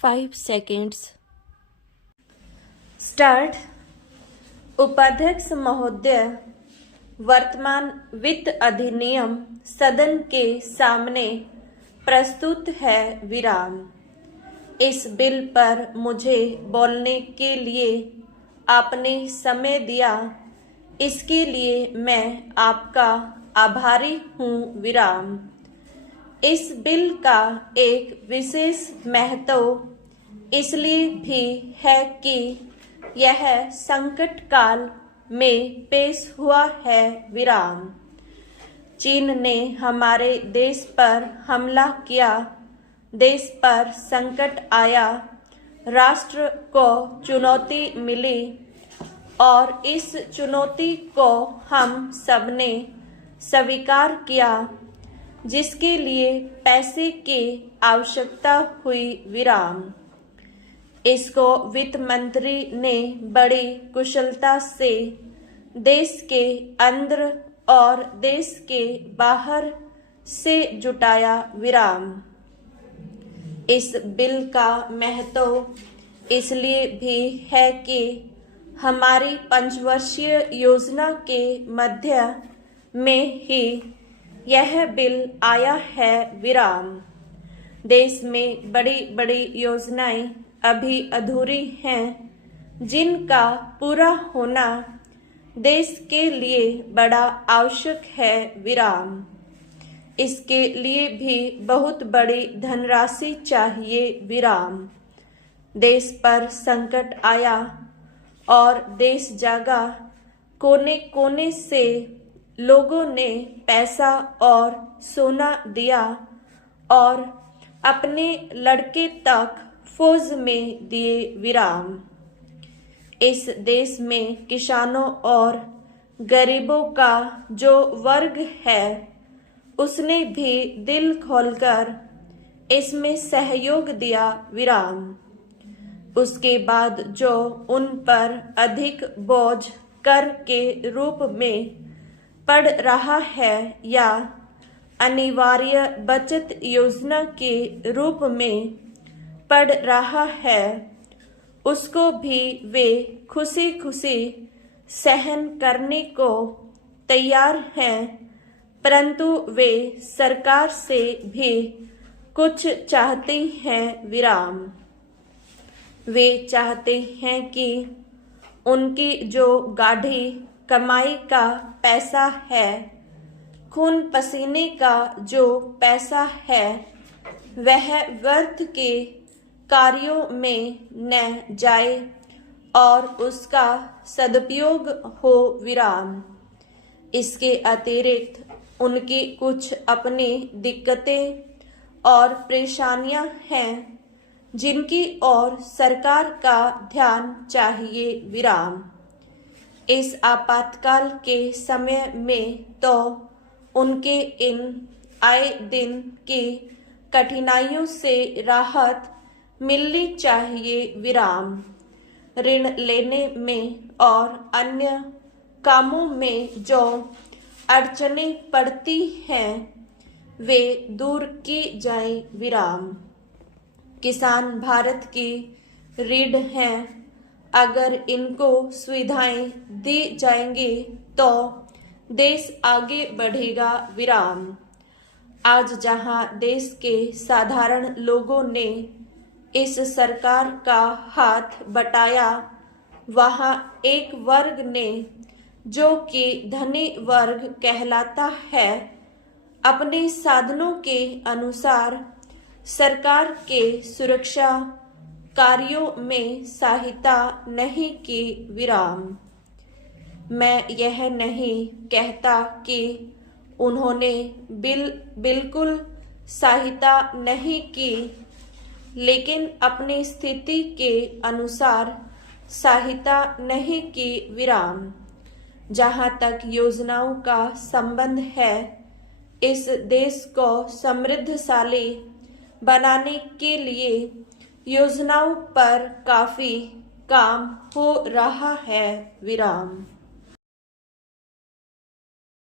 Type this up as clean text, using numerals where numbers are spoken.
5 seconds. Start. उपाध्यक्ष महोदय, वर्तमान वित्त अधिनियम सदन के सामने प्रस्तुत है विराम। इस बिल पर मुझे बोलने के लिए आपने समय दिया, इसके लिए मैं आपका आभारी हूँ विराम। इस बिल का एक विशेष महत्व इसलिए भी है कि यह संकट काल में पेश हुआ है विराम। चीन ने हमारे देश पर हमला किया, देश पर संकट आया, राष्ट्र को चुनौती मिली और इस चुनौती को हम सबने स्वीकार किया, जिसके लिए पैसे की आवश्यकता हुई विराम। इसको वित्त मंत्री ने बड़ी कुशलता से देश के अंदर और देश के बाहर से जुटाया विराम। इस बिल का महत्व इसलिए भी है कि हमारी 5 वर्षीय योजना के मध्य में ही यह बिल आया है विराम। देश में बड़ी बड़ी योजनाएं अभी अधूरी हैं, जिनका पूरा होना देश के लिए बड़ा आवश्यक है विराम। इसके लिए भी बहुत बड़ी धनराशि चाहिए विराम। देश पर संकट आया और देश जागा, कोने कोने से लोगों ने पैसा और सोना दिया और अपने लड़के तक फौज में दिए विराम। इस देश में किसानों और गरीबों का जो वर्ग है, उसने भी दिल खोलकर इसमें सहयोग दिया विराम। उसके बाद जो उन पर अधिक बोझ कर के रूप में पड़ रहा है या अनिवार्य बचत योजना के रूप में पड़ रहा है, उसको भी वे खुशी खुशी सहन करने को तैयार हैं, परंतु वे सरकार से भी कुछ चाहते हैं विराम। वे चाहते हैं कि उनकी जो गाढ़ी कमाई का पैसा है, खून पसीने का जो पैसा है, वह व्यर्थ के कार्यों में न जाए और उसका सदुपयोग हो विराम। इसके अतिरिक्त उनकी कुछ अपनी दिक्कतें और परेशानियां हैं, जिनकी ओर सरकार का ध्यान चाहिए विराम। इस आपातकाल के समय में तो उनके इन आए दिन की कठिनाइयों से राहत मिलनी चाहिए विराम। ऋण लेने में और अन्य कामों में जो अड़चनें पड़ती हैं, वे दूर की जाएं विराम। किसान भारत की रीढ़ हैं, अगर इनको सुविधाएं दी जाएंगी तो देश आगे बढ़ेगा विराम। आज जहां देश के साधारण लोगों ने इस सरकार का हाथ बटाया, वहां एक वर्ग ने, जो कि धनी वर्ग कहलाता है, अपने साधनों के अनुसार सरकार के सुरक्षा कार्यों में सहायता नहीं की विराम। मैं यह नहीं कहता कि उन्होंने बिल्कुल सहायता नहीं की, लेकिन अपनी स्थिति के अनुसार सहायता नहीं की विराम। जहाँ तक योजनाओं का संबंध है, इस देश को समृद्धशाली बनाने के लिए योजनाओं पर काफी काम हो रहा है विराम।